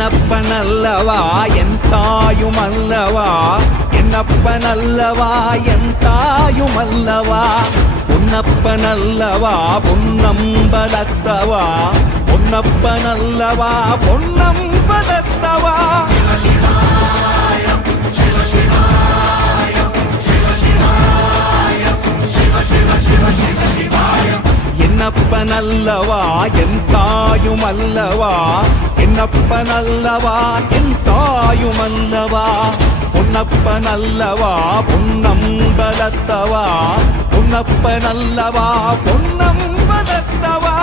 என்னப்பனல்லவா என் தாயுமல்லவா, என்னப்பனல்லவா என் தாயுமல்லவா, பொன்னப்பனல்லவா பொன்னம்பலத்தவா, பொன்னப்பனல்லவா பொன்னம்பலத்தவா. என்னப்பனல்லவா என் தாயுமல்லவா, என்னப்பனல்லவா என் தாயுமல்லவா, பொன்னப்பனல்லவா பொன்னம்பலத்தவா, பொன்னப்பனல்லவா பொன்னம்பலத்தவா.